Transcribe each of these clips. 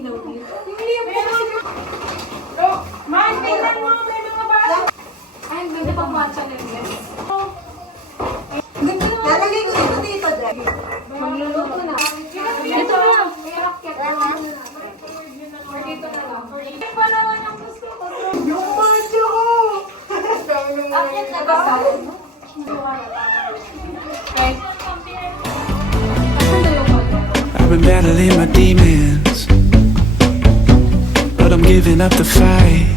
ilaw dito. Hindi mo kasi. Mike, tingnan mo. May mga bata. Ay, ang ganda pang matcha na yun. Lalagay ko ito dito, Dad. Magluluto na. Dito na. Dito na lang. Yung pa naman ang gusto ko. Yung matcha ko! Akit na ba? Okay. I've been battling my demons, but I'm giving up the fight.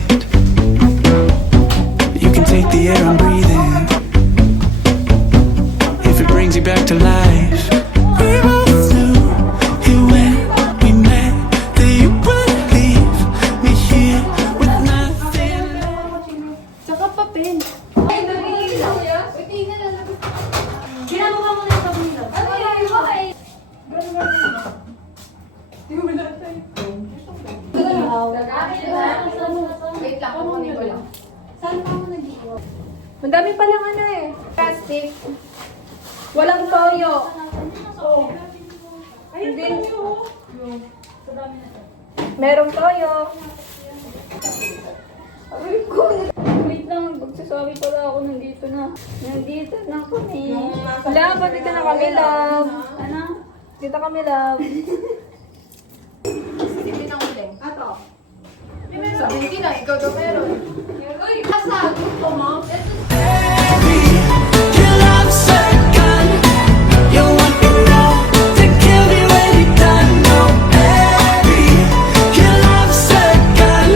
You can take the air I'm breathing if it brings you back to life. We both knew it when we met that you would leave me here with nothing left. Saka papel. Ay, narinig ko. Tingnan na lang. Ginagawa mo na yung pabilang. Ano yan? Bakit? Wait lang, kukunin ko lang. Saan pa mo nag-iwan? Madami palang ano eh. Plastic. Walang toyo. Hindi. Merong toyo. Wait lang, magsasabi pala ako nandito na. Nandito na kami. Love, nandito na kami, love. Ano? Dito kami, love. Hindi na ulit. Ato. Sabi na, ikaw daw meron. Uy, kasagot ko, ma'am. Baby, your love's a gun. You want me now to kill me when you're done. No, baby, your love's a gun.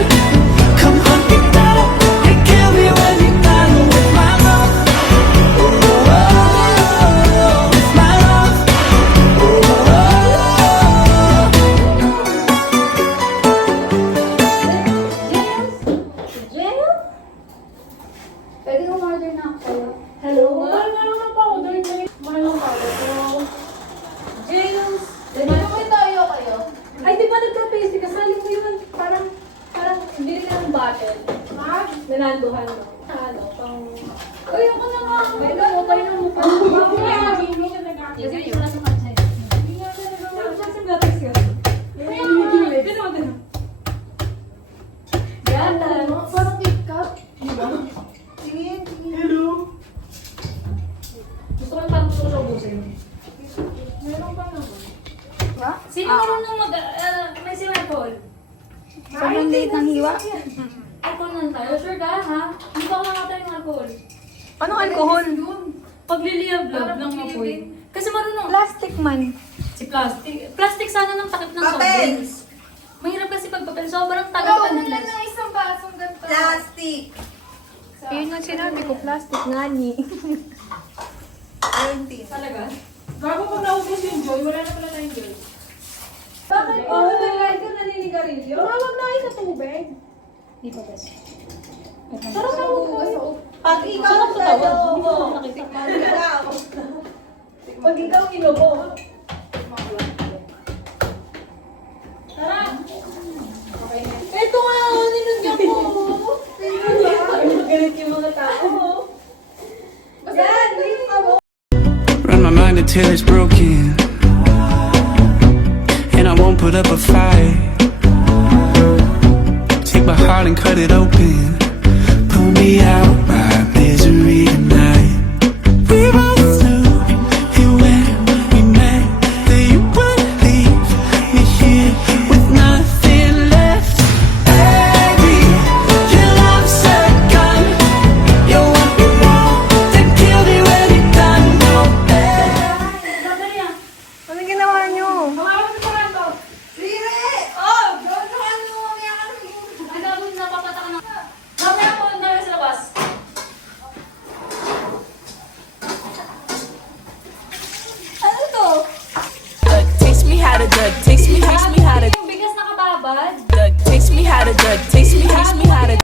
Come hunt me down and kill me when you're done with my love. Ooh, with my love. Jail? Pwede kong order na ako. Hello? Mahal na powder. Mahal ng powder ko. Jails! May tayo kayo? Ay, di ba nagka-pasty? Kasali mo yun. Parang, hindi na ng bottle. Ha? Nananduhan mo. Ano, pang... Uy, ako na nga. May damo kayo ng mukha. Kasi yung nasa kansa. Hindi nga na nagawa. Kasi gatas yun. Ganun. Gata. Parang KitKat. Diba? Tingin. Hello. Gusto ko yung parang gusto ko sa ubusin. Meron pa naman. Ha? Sino marunong may si Michael? Sobrang late ng hiwa. Alcohol lang tayo. Sure ka, ha? Hindi ba ako nakatay ng alcohol? Anong alcohol? Pagliliyab-lab ng apoy. Kasi marunong. Plastic man. Si plastic. Plastic sana ng takip ng soft Papel. drinks. Mahirap kasi pagpapel. Sobrang tagal pa ng ng isang basong ganito. Plastic. Yun ang sinabi ko, plastic nga ni. 20. Talaga? Bago pag naubos yung Joy, wala na pala tayong Joy. Bakit? Oo, nag-ride ka naninigarilyo? Tumawag na kayo sa tubig. Hindi pa best. Sarap na hugas. Pag ikaw Sarap sa tawag. shadow, Hindi ko nakikita. pag ikaw. Pag ikaw inubo. Tara! Ito nga, ninunggyan ko. Galit yung mga tao. Yan! Leave ka mo! Run my mind until it's broken, and I won't put up a fight. Take my heart and cut it open. Pull me out my misery tonight. We both knew it when we met that you would leave me here with nothing left. Baby, your love's a gun. You want me now to kill me when you're done. No, Sandali ah. Ano ginawa nyo? Tumawag sa pangato! Sire! Oh! Doon ka ano mamaya ka ng Ay, gabo na papataka na. Mamaya po ang dami sa labas. Ano to? Taste me how to duck, taste me how to Yung bigas na kababad. duck, taste me how to duck, taste me how to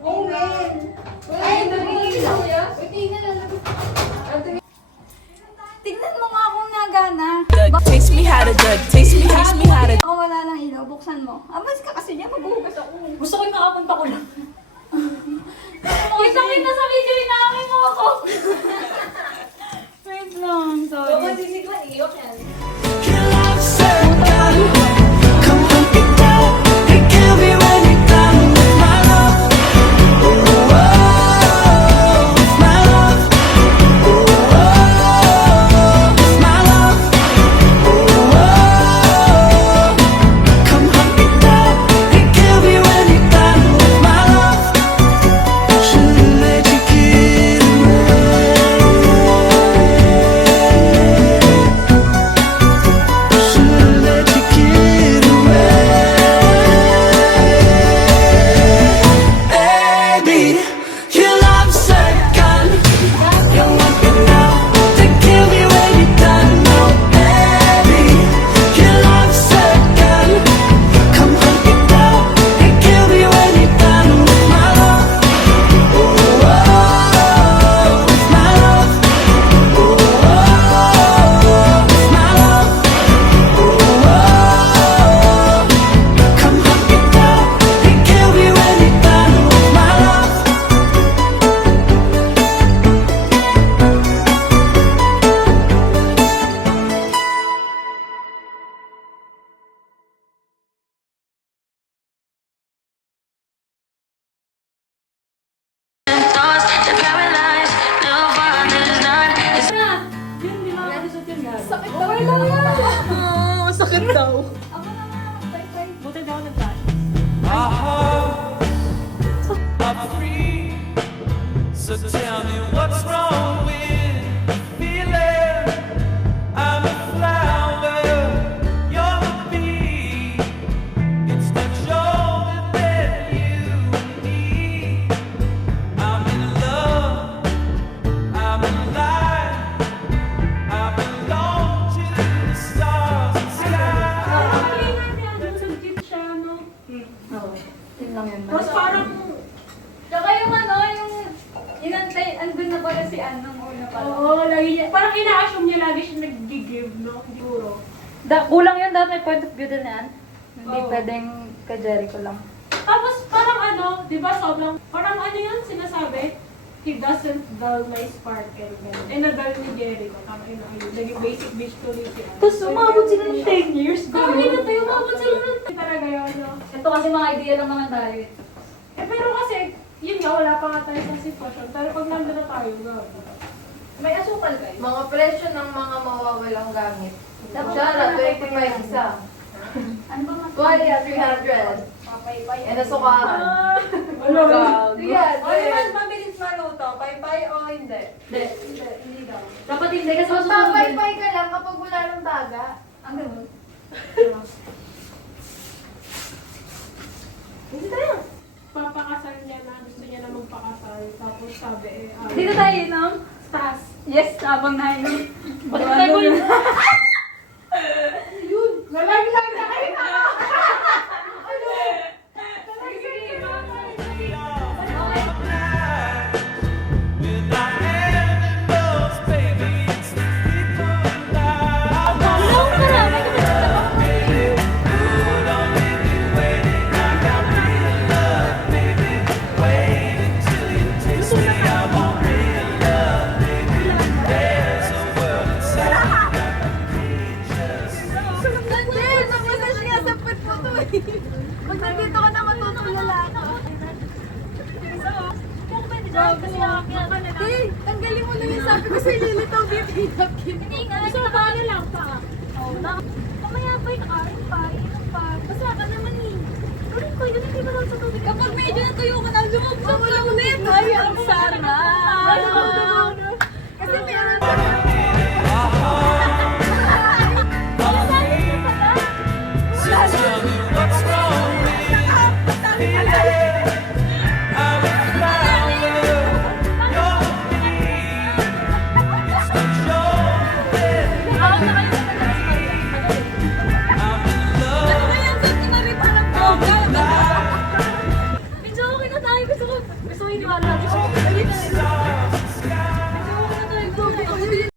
Owen! Ay, narinig ko yan. Uy, tingnan na lang. Tignan mo nga kung nagana. duck, taste me how to duck, taste me how to Ako wala lang ilaw, buksan mo. Abas ka kasi niya, maghuhugas ako. Gusto ko yung makapunta ko lang. Kita sa video, inaaway mo ako. Wait lang, sorry. Huwag sisigla, iiyak yan. your love's a gun. Come hunt me lang yun. Tapos parang, Tsaka yung ano, yung inantay, andun na pala si Ann nung una pa lang. oo, lagi niya, parang ina-assume niya lagi siya nag-give, no? Siguro. Kulang yun dapat may point of view din yan. Hindi Oo. pwedeng ka Jericho lang. Tapos parang ano, di ba sobrang, parang ano yun sinasabi? He doesn't dull my sparkle. Ganun. Eh, na-dull ni Jericho. Tama yun, ayun. Naging basic bitch tuloy siya. Tapos umabot sila ng 10 years. Tama yun, tayo umabot sila ng talaga yun, no? Ito kasi mga idea lang naman tayo. Eh, pero kasi, yun nga, wala pa nga tayo sa sitwasyon. Pero pag nandun na tayo, gawin. May asukal kayo. Mga presyo ng mga mawawalang gamit. Dapat Sana, pala 25 isa. Ano ba mas? 20 300. Papay-pay. Eh, nasukahan. Ano? Yan, O naman, mabilis maluto. Pay-pay o hindi? Hindi daw. Dapat hindi kasi masusunod. Magpapay ka lang kapag wala ng daga. Ang ganun. Hindi tayo. Papakasal niya na, gusto niya na magpakasal. Tapos sabi eh, Dito tayo inom? Stas. Yes, habang nainom. Bakit tayo yun? Yun! Nalaglag na kayo na! Pag nandito ka na matutulala ako. Hey, tanggalin mo lang yung sabi ko sa lilitaw dito. Hindi nga, so paano lang pa? Mamaya pa yung kain pa, inom pa. Basta ka naman eh. Ulit ko, yun hindi ba lang sa tubig? Kapag medyo natuyo ka na, lumabas ka lang ulit. Ay, ang sarap. Kasi meron Tell me what's wrong with you. I'm Medyo okay na tayo. Gusto ko iniwala natin siya. Medyo okay na tayo.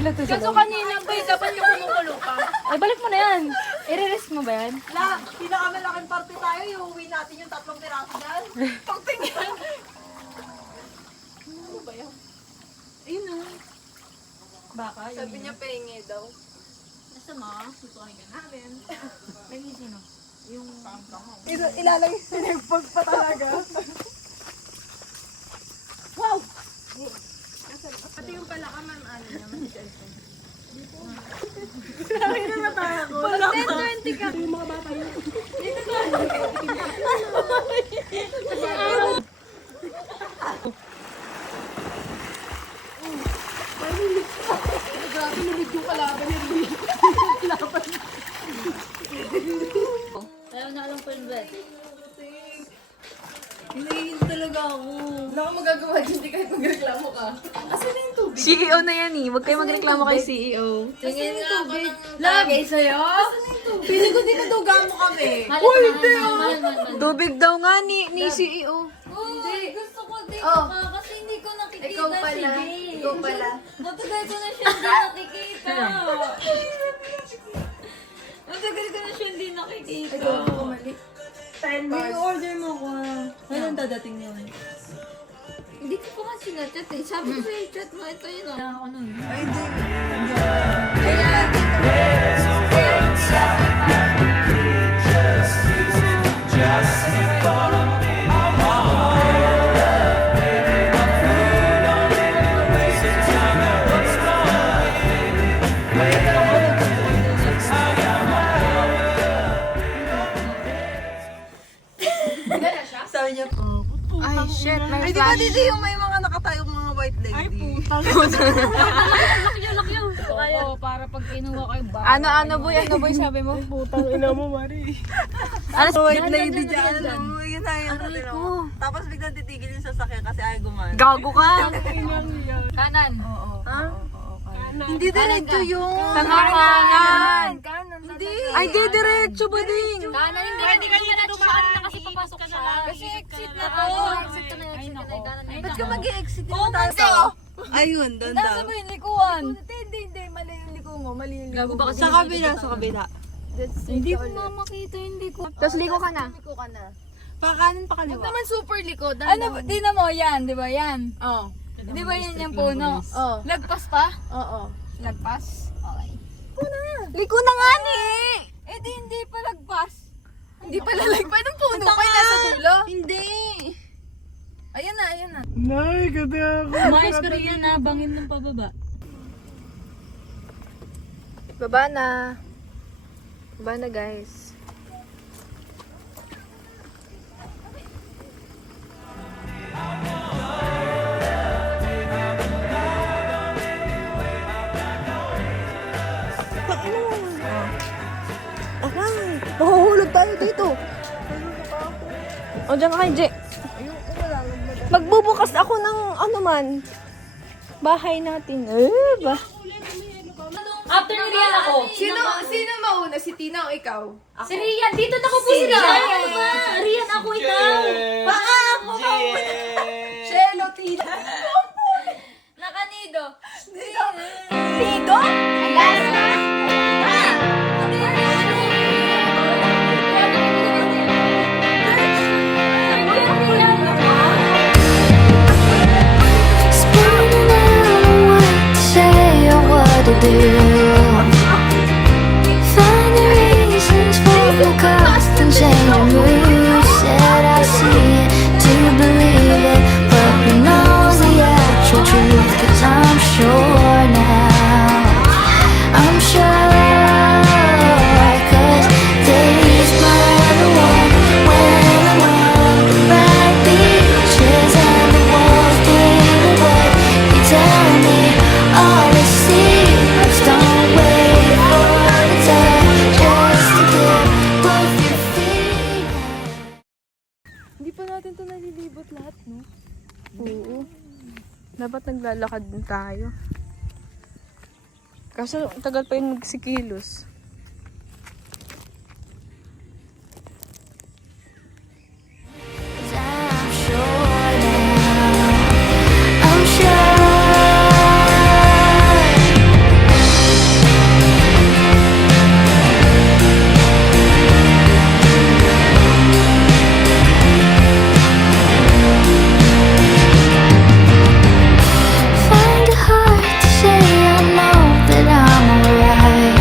Kaso kanina ba, dapat yung kumukulo pa. Ay, balik mo na yan. I-release mo ba yan? Pinakamalaking party tayo, iuwi natin yung 3 piraso dyan. Pagtingin. Ano ba yan? Ayun o. Baka, yun. Sabi niya pahingi daw. Nasa mo? Tutukin ka namin. May sino? Yung pangkamo. Ilalang sinagpag pa talaga. Wow! Pati yung palakaman, ano niya, mas cellphone. Pag 10-20 ka. Yung mga bata yun. Grabe, lumig yung kalaban niya. Ayaw na alam po yung bed. Hinayin talaga ako. Wala kang magagawa dyan, di kahit magreklamo ka. Asan na yung tubig? CEO na yan eh. Huwag kayo magreklamo kay CEO. Tingin nga ako ng lagay sa'yo. Asan na yung tubig? Piling ko dinuduga mo kami. Uy, hindi Tubig daw nga ni CEO. Hindi. Gusto ko din Oh. kasi hindi ko nakikita Ikaw pala. si Jay. Ikaw pala. Matagal ko na siya hindi nakikita. Matagal ko na siya hindi nakikita. Ikaw ang bumalik. order mo ko. Kailan dadating yun? Hindi ko pa kasi na-chat eh. Sabi ko sa'yo, chat mo. Ito yun Ako nun. Ay, hindi. Kaya, Just Dito yung may mga nakatayong mga white lady. Oo, para pag kinuha kayo ba? Ano boy sabi mo? Putang ina mo, Mari. Ano white lady dyan? Ano, yun na yung tapos biglang titigil yung sasakyan kasi ayaw gumana. Gago ka. Kanan. Hindi diretso yung... Kanan. Hindi. Ay, di diretso ba din? Kanan, hindi ka na dumaan na kasi papasok siya. Kasi exit na to. Exit na exit na kanan. Ba't ka mag-i-exit yung tayo? Ayun, doon daw. Ba yung likuan? Hindi. Mali yung liko mo. Mali yung Gago ba kasi? Sa kabila. Hindi ko makita yung liko. Tapos liko ka na. Pakanan pa kaliwa. Naman super likod. Ano, tingnan mo yan, di ba yan? Oo. Di ba yan yung puno? Oo. Lagpas pa? Oo. Lagpas? Okay. Liko na nga ni! Eh di hindi pa lagpas. Hindi pa lalagpas ng puno pa yung nasa dulo? Hindi. Ayun na. Nay, ganda ako. Umayos ka rin yan ha, bangin ng pababa. Baba na. Baba na guys. Mahuhulog tayo dito. O, dyan ka kay Jay. Magbubukas ako ng ano man. Bahay natin. Ba? After ni Rian ako. Sino mauna? Si Tina o ikaw? Si Rian, dito na ko po si Rian. Ano ba? Rian, ako ikaw. Baka ako mauna. Shelo, Tina. Nakanido. Tigo? Spinning out on what to say or what to do. Find the reasons for the constant change of mood. Said I see it to believe it, but who knows the actual truth? 'Cause I'm sure now. I'm sure 'cause days blur the one when I'm on the bright beaches and the walls bleed away. You tell me all the secrets, don't wait for the time just to get both your feet. Hindi pa natin ito nalilibot lahat, no? Oo. Dapat naglalakad din tayo. Kaso, tagal pa yung magsikilos. I'm sure now. I'm sure. Find it hard to say I know that I'm alright.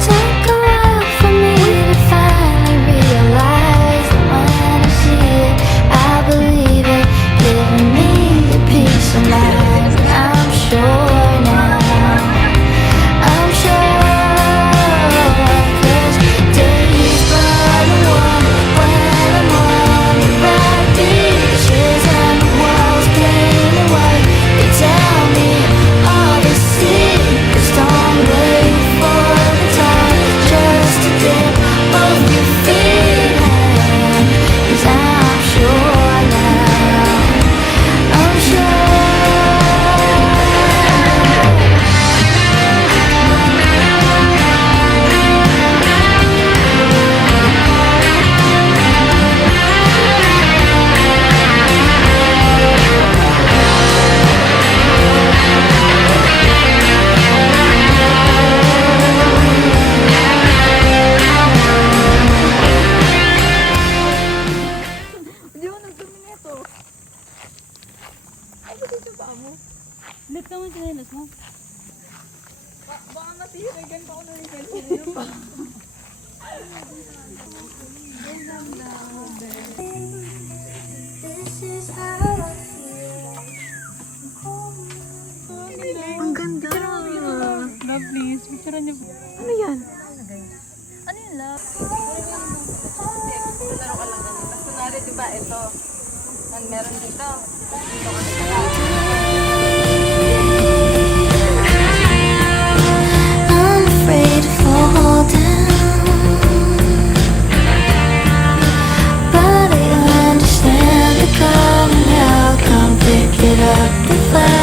Took a while for me to finally realize that when I see it, I believe it, giving me the peace of mind. I'm sure now. I'm sure 'cause days burn warm when I'm on the bright beaches and the walls bleed away. They tell me all the secrets, don't wait for the time just to dip both your feet in. 'Cause I'm sure now. I'm sure. Lit ka mo yung sinelas mo. This is how I feel. Ang ganda. Love please, picturean niyo. Ano yan? Ano yung love? Kunwari, diba, ito. naman meron dito. I'm afraid to fall down, but I understand the calling. How come pick it up the flag?